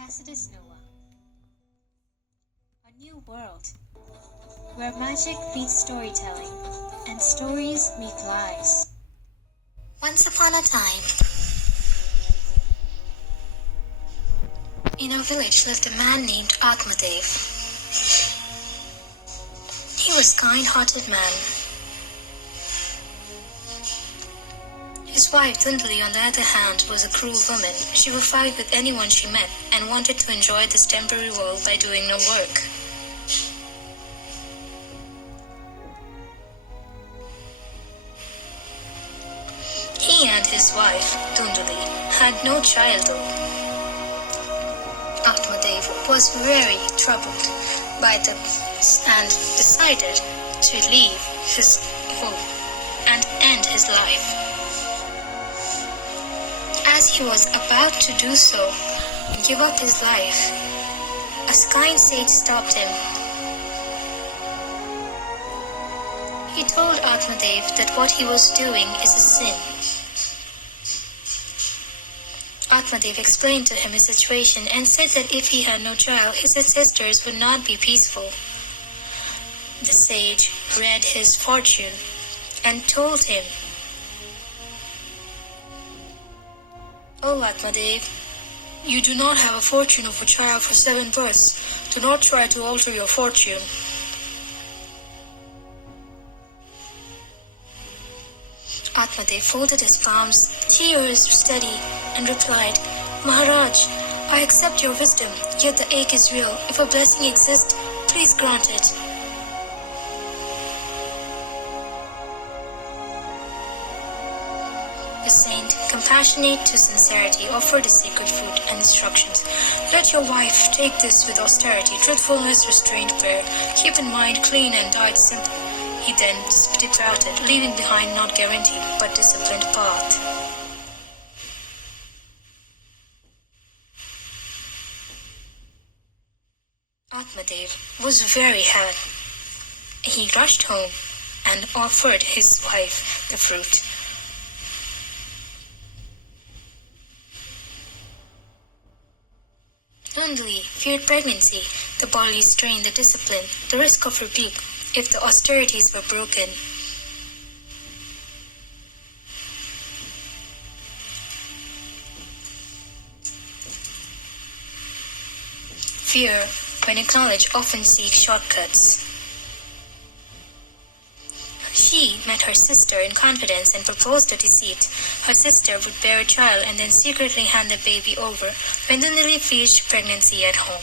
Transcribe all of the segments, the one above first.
Cassidus NOVA. A new world, where magic meets storytelling, and stories meet lives. Once upon a time, in a village lived a man named Atmadev. He was a kind-hearted man. His wife Dhundhukari, on the other hand, was a cruel woman. She would fight with anyone she met and wanted to enjoy this temporary world by doing no work. He and his wife, Dhundhukari, had no child though. Atmadev was very troubled by this and decided to leave his home and end his life. As he was about to do so and give up his life, a kind sage stopped him. He told Atmadev that what he was doing is a sin. Atmadev explained to him his situation and said that if he had no child, his ancestors would not be peaceful. The sage read his fortune and told him, "Oh, Atmadev, you do not have a fortune of a child for 7 births. Do not try to alter your fortune." Atmadev folded his palms, tears steady, and replied, "Maharaj, I accept your wisdom, yet the ache is real. If a blessing exists, please grant it." The saint, compassionate to sincerity, offered a sacred food and instructions. "Let your wife take this with austerity, truthfulness, restrained prayer. Keep in mind clean and diet simple." He then departed, leaving behind not guaranteed but disciplined path. Atmadev was very sad. He rushed home and offered his wife the fruit. Dhundhukari feared pregnancy, the bodily strain, the discipline, the risk of rebuke if the austerities were broken. Fear, when acknowledged, often seeks shortcuts. She met her sister in confidence and proposed a deceit. Her sister would bear a child and then secretly hand the baby over when Dhundhukari feared pregnancy at home.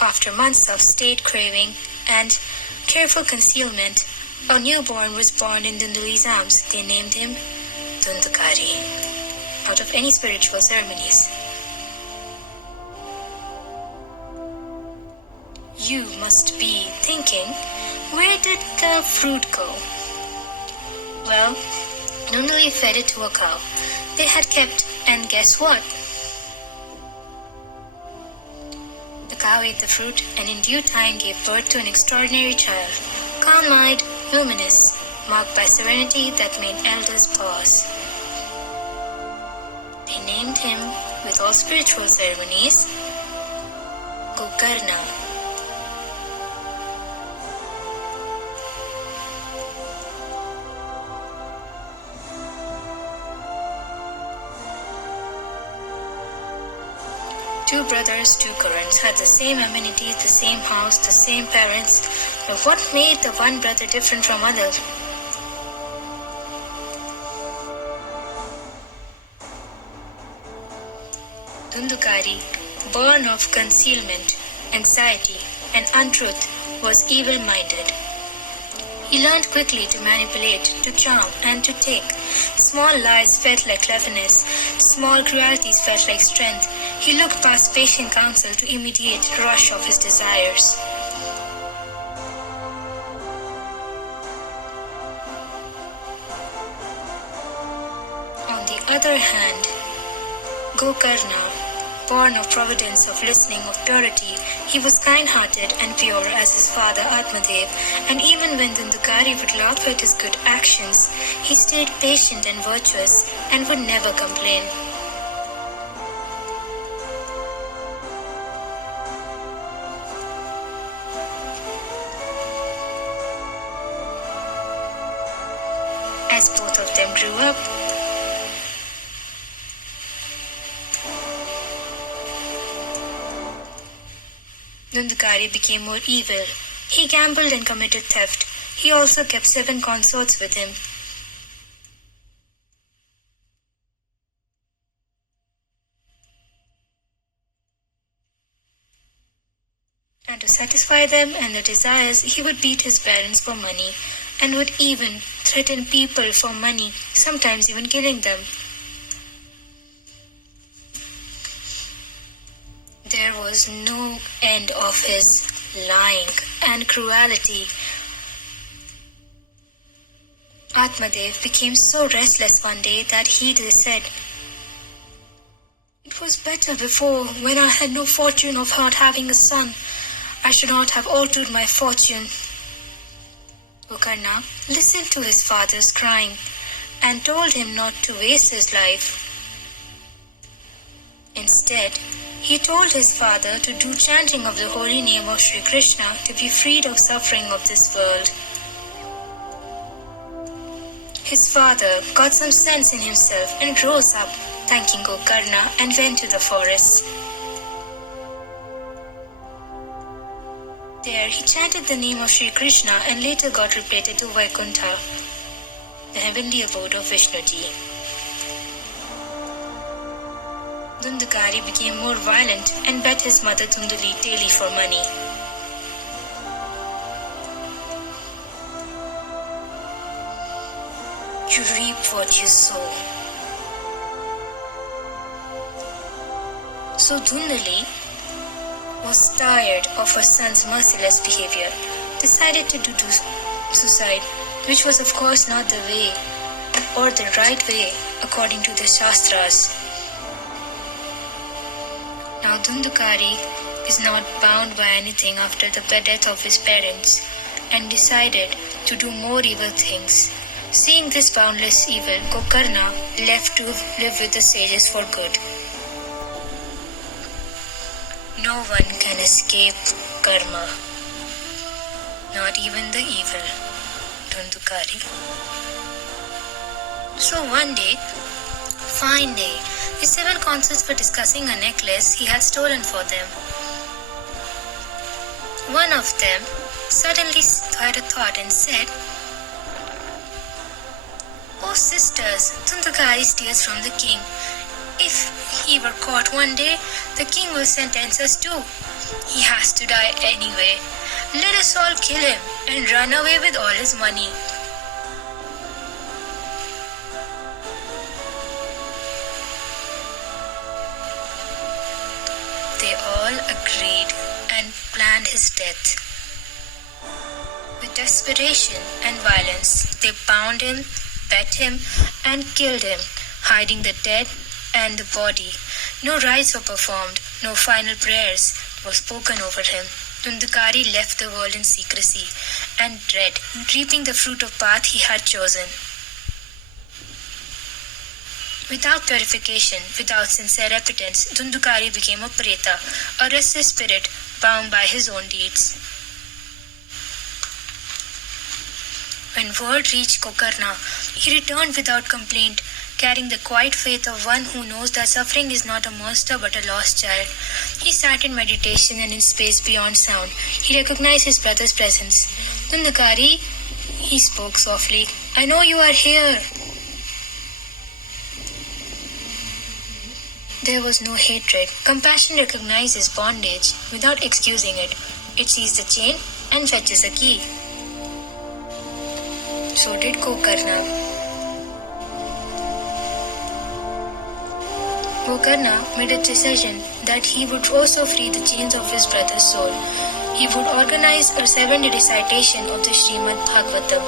After months of state craving and careful concealment, a newborn was born in Dhundhukari's arms. They named him Dhundhukari, out of any spiritual ceremonies. You must be thinking, where did the fruit go? Well, Dhundhukari fed it to a cow they had kept, and guess what? The cow ate the fruit and in due time gave birth to an extraordinary child, calm-eyed, luminous, marked by serenity that made elders pause. They named him, with all spiritual ceremonies, Gokarna. Two brothers, two currents, had the same amenities, the same house, the same parents, but what made the one brother different from others? Dhundhukari, born of concealment, anxiety, and untruth, was evil-minded. He learned quickly to manipulate, to charm, and to take. Small lies felt like cleverness, small cruelties felt like strength. He looked past patient counsel to immediate rush of his desires. On the other hand, Gokarna, born of providence, of listening, of purity, he was kind-hearted and pure as his father Atmadev, and even when Dhundhukari would laugh at his good actions, he stayed patient and virtuous and would never complain. As both of them grew up, Dhundhukari became more evil. He gambled and committed theft. He also kept 7 consorts with him. And to satisfy them and their desires, he would beat his parents for money and would even threaten people for money, sometimes even killing them. There was no end of his lying and cruelty. Atmadev became so restless one day that he said, "It was better before, when I had no fortune of not having a son. I should not have altered my fortune." Gokarna listened to his father's crying and told him not to waste his life. Instead, he told his father to do chanting of the holy name of Sri Krishna to be freed of suffering of this world. His father got some sense in himself and rose up, thanking Gokarna, and went to the forest. There he chanted the name of Sri Krishna and later got repatriated to Vaikuntha, the heavenly abode of Vishnuji. Dhundhukari became more violent and bet his mother Dhundhuli daily for money. You reap what you sow. So Dhundhuli was tired of her son's merciless behavior, decided to do suicide, which was of course not the way or the right way according to the Shastras. Now Dhundhukari is not bound by anything after the death of his parents and decided to do more evil things. Seeing this boundless evil, Gokarna left to live with the sages for good. No one can escape karma, not even the evil Dhundhukari. So one day, fine day, the 7 consorts were discussing a necklace he had stolen for them. One of them suddenly had a thought and said, "Oh sisters, Dhundhukari steals from the king. If he were caught one day, the king will sentence us too. He has to die anyway. Let us all kill him and run away with all his money." They all agreed and planned his death. With desperation and violence, they bound him, bet him, and killed him, hiding the dead and the body. No rites were performed, no final prayers were spoken over him. Dhundhukari left the world in secrecy and dread, reaping the fruit of path he had chosen. Without purification, without sincere repentance, Dhundhukari became a preta, a restless spirit bound by his own deeds. When word reached Gokarna, he returned without complaint, carrying the quiet faith of one who knows that suffering is not a monster but a lost child. He sat in meditation and in space beyond sound. He recognized his brother's presence. "Dhundhukari," he spoke softly, "I know you are here." There was no hatred. Compassion recognizes bondage without excusing it. It sees the chain and fetches a key. So did Gokarna. Gokarna made a decision that he would also free the chains of his brother's soul. He would organize a 7-day recitation of the Śrīmad Bhāgavatam.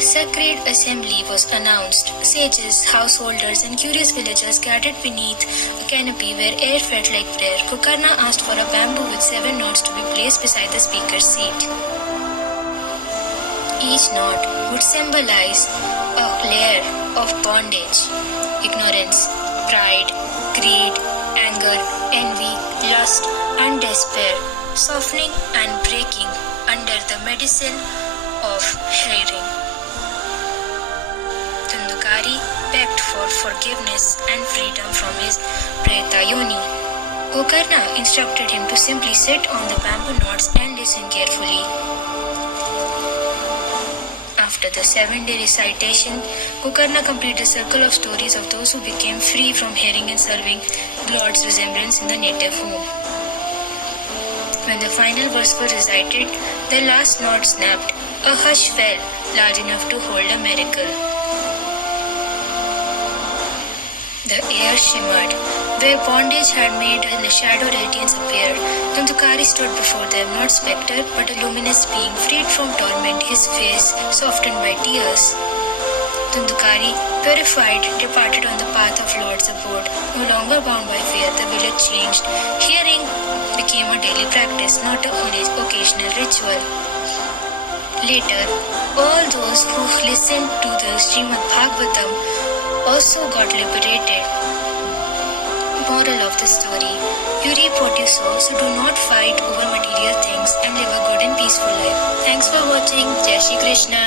A sacred assembly was announced. Sages, householders, and curious villagers gathered beneath a canopy where air felt like prayer. Gokarna asked for a bamboo with 7 knots to be placed beside the speaker's seat. Each knot would symbolize a layer of bondage, ignorance, pride, greed, anger, envy, lust, and despair, softening and breaking under the medicine of hearing. forgiveness and freedom from his preta yoni. Gokarna instructed him to simply sit on the bamboo knots and listen carefully. After the 7-day recitation, Gokarna completed a circle of stories of those who became free from hearing and serving Lord's resemblance in the native home. When the final verse was recited, the last knot snapped. A hush fell, large enough to hold a miracle. The air shimmered. Where bondage had made a shadow radiance appear, Dhundhukari stood before them, not spectre, but a luminous being, freed from torment, his face softened by tears. Dhundhukari, purified, departed on the path of Lord's abode. No longer bound by fear, the village changed. Hearing became a daily practice, not an occasional ritual. Later, all those who listened to the Śrīmad Bhāgavatam also got liberated. Moral of the story: you reap what you sow, so do not fight over material things and live a good and peaceful life. Thanks for watching. Jai Shri Krishna.